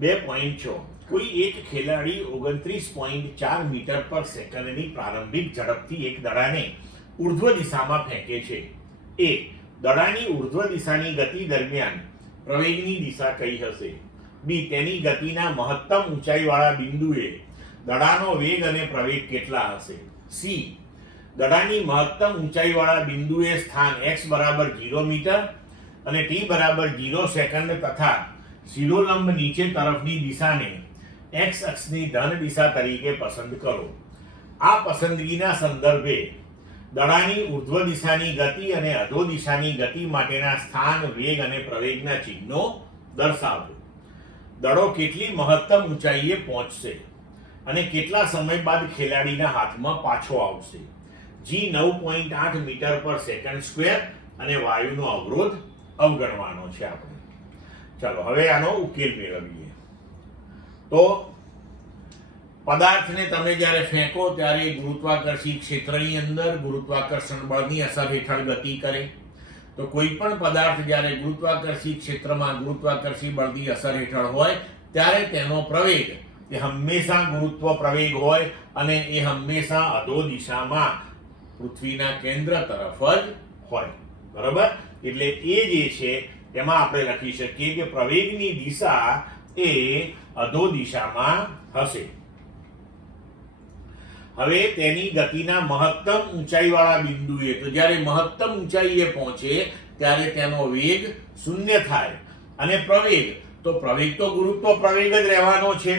2.6 કોઈ એક ખેલાડી 29.4 મીટર પર સેકન્ડની પ્રારંભિક ઝડપથી એક દડાને ઉર્ધ્વ દિશામાં ફેંકે છે. એ દડાની ઉર્ધ્વ દિશાની ગતિ દરમિયાન પ્રવેગની દિશા કઈ હશે? બી તેની ગતિના મહત્તમ ઊંચાઈવાળા બિંદુએ દડાનો વેગ અને પ્રવેગ કેટલા હશે? સી દડાની મહત્તમ ઊંચાઈવાળા બિંદુએ સ્થાન x બરાબર 0 મીટર અને t બરાબર 0 સેકન્ડ તથા શિરોલંબ નીચે તરફની દિશાને x અક્ષની ધન દિશા તરીકે પસંદ કરો. આ પસંદગીના સંદર્ભે દડાની ઉર્ધ્વ દિશાની ગતિ અને અધો દિશાની ગતિ માટેના સ્થાન, વેગ અને પ્રવેગના ચિહ્નો દર્શાવજો. દડો કેટલી મહત્તમ ઊંચાઈએ પહોંચશે અને કેટલા સમય બાદ ખેલાડીના હાથમાં પાછો આવશે? જી 9.8 મીટર પર સેકન્ડ સ્ક્વેર અને વાયુનો અવરોધ અવગણવાનો છે આપણે. ચાલો હવે આનો ઉકેલ મેળવીએ. તો પદાર્થને તમે જ્યારે ફેંકો ત્યારે ગુરુત્વાકર્ષી ક્ષેત્રની અંદર ગુરુત્વાકર્ષણ બળની અસર હેઠળ ગતિ કરે. તો કોઈ પણ પદાર્થ જ્યારે ગુરુત્વાકર્ષી ક્ષેત્રમાં ગુરુત્વાકર્ષી બળની અસર હેઠળ હોય ત્યારે તેનો પ્રવેગ એ હંમેશા ગુરુત્વ પ્રવેગ હોય અને એ હંમેશા અધો દિશામાં પૃથ્વીના કેન્દ્ર તરફ જ હોય. બરાબર? એટલે એ જે છે એમાં આપણે લખી શકીએ કે પ્રવેગની દિશા એ અધો દિશામાં હશે. હવે તેની ગતિના મહત્તમ ઊંચાઈવાળા બિંદુએ, તો જ્યારે મહત્તમ ઊંચાઈએ પહોંચે ત્યારે તેનો વેગ 0 થાય અને પ્રવેગ, તો પ્રવેગ તો ગુરુત્વ પ્રવેગ જ રહેવાનો છે.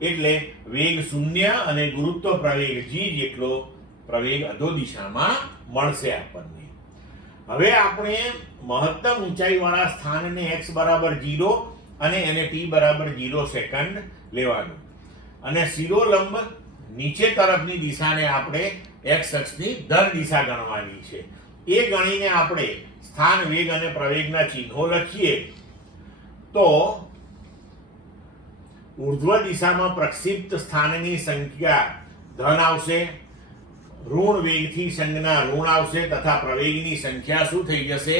એટલે વેગ 0 અને ગુરુત્વ પ્રવેગ g જેટલો પ્રવેગ અધો દિશામાં મળશે આપણને. હવે આપણે મહત્તમ ઊંચાઈવાળા સ્થાનને x બરાબર 0 અને એને t બરાબર 0 સેકન્ડ લેવાનું અને શિરોલંબ નીચે તરફની દિશાને આપણે x અક્ષની ધન દિશા ગણવાની છે. એ ગણીને આપણે સ્થાન, વેગ અને પ્રવેગના ચિહ્નો લખીએ તો ઉર્ધ્વ દિશામાં પ્રક્ષિપ્ત સ્થાનની સંખ્યા ધન આવશે, ઋણ વેગથી સંજ્ઞા ઋણ આવશે તથા પ્રવેગની સંખ્યા શું થઈ જશે?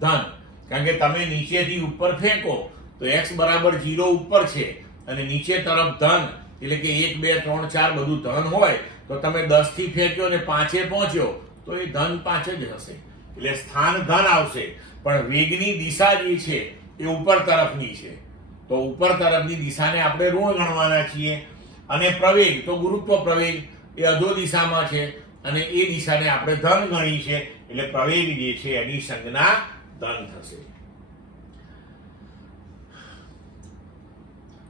ધન. કારણ કે તમે નીચેથી ઉપર ફેંકો તો x બરાબર 0 ઉપર છે અને નીચે તરફ ધન, એટલે કે 1 2 3 4 બધું ધન હોય તો તમે 10 થી ફેંક્યો ને 5 એ પહોંચ્યો તો એ ધન 5 જ હશે. એટલે સ્થાન ધન આવશે પણ વેગની દિશા જે છે એ ઉપર તરફની છે તો ઉપર તરફની દિશાને આપણે ઋણ ગણવાના છીએ અને પ્રવેગ તો ગુરુત્વ પ્રવેગ એ અધો દિશામાં છે અને એ દિશાને આપણે ધન ગણી છે એટલે પ્રવેગ જે છે એની સંજ્ઞા ધન થશે.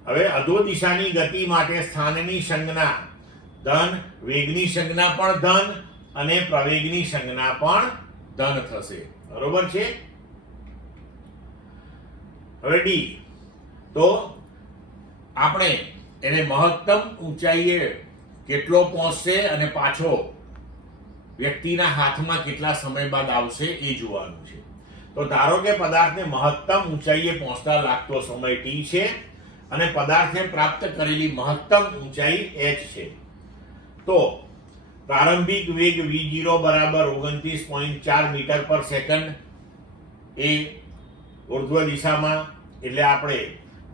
હવે અધો દિશાની ગતિ માટે સ્થાનની સંજ્ઞા ધન, વેગની સંજ્ઞા પણ ધન અને પ્રવેગની સંજ્ઞા પણ ધન થશે. બરોબર છે? હવે ડી, તો આપણે એને મહત્તમ ઊંચાઈએ કેટલો પહોંચશે અને પાછો વ્યક્તિના હાથમાં કેટલા સમય બાદ આવશે એ જોવાનું છે. તો ધારો કે પદાર્થને મહત્તમ ઊંચાઈએ પહોંચતા લાગતો સમય t છે અને પદાર્થને પ્રાપ્ત કરેલી મહત્તમ ઊંચાઈ h છે. તો પ્રારંભિક વેગ v0 બરાબર 29.4 મીટર પર સેકન્ડ એ ઉર્ધ્વ દિશામાં, એટલે આપણે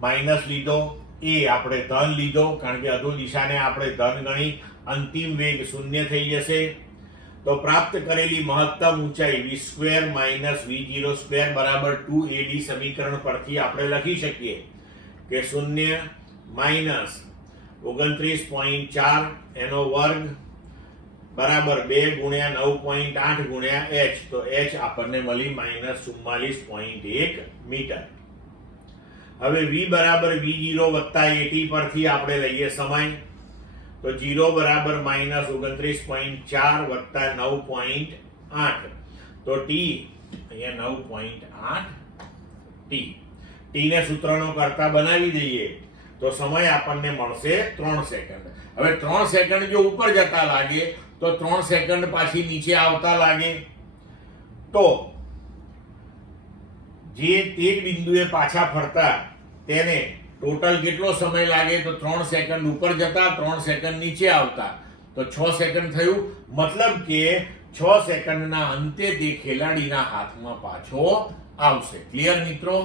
માઇનસ લીધો, એ આપણે ધન લીધો કારણ કે અધો દિશાને આપણે ધન ગણી, અંતિમ વેગ 0 થઈ જશે. તો પ્રાપ્ત કરેલી મહત્તમ ઊંચાઈ v² - v0² બરાબર 2ad સમીકરણ પરથી આપણે લખી શકીએ કે 0 - 29.4 એનો વર્ગ બરાબર 2 ગુણ્યા 9.8 ગુણ્યા h, તો h આપણને મળી -44.1 મીટર. હવે v બરાબર v0 વત્તા at પરથી આપણે લઈએ સમય, તો 0 બરાબર -29.4 વત્તા 9.8, તો t અહીંયા 9.8 t. ટી ને સૂત્રનો કરતા બનાવી દઈએ તો સમય આપણને મળશે 3 સેકન્ડ. હવે 3 સેકન્ડ જો ઉપર જતા લાગે તો 3 સેકન્ડ પાછી નીચે આવતા લાગે તો જે તે જ બિંદુએ પાછા ફરતા તેને ટોટલ કેટલો સમય લાગે? તો 3 સેકન્ડ ઉપર જતા, 3 સેકન્ડ નીચે આવતા, તો 6 સેકન્ડ થયું. મતલબ કે 6 સેકન્ડના અંતે તે ખેલાડીના હાથમાં પાછો આવશે. ક્લિયર મિત્રો?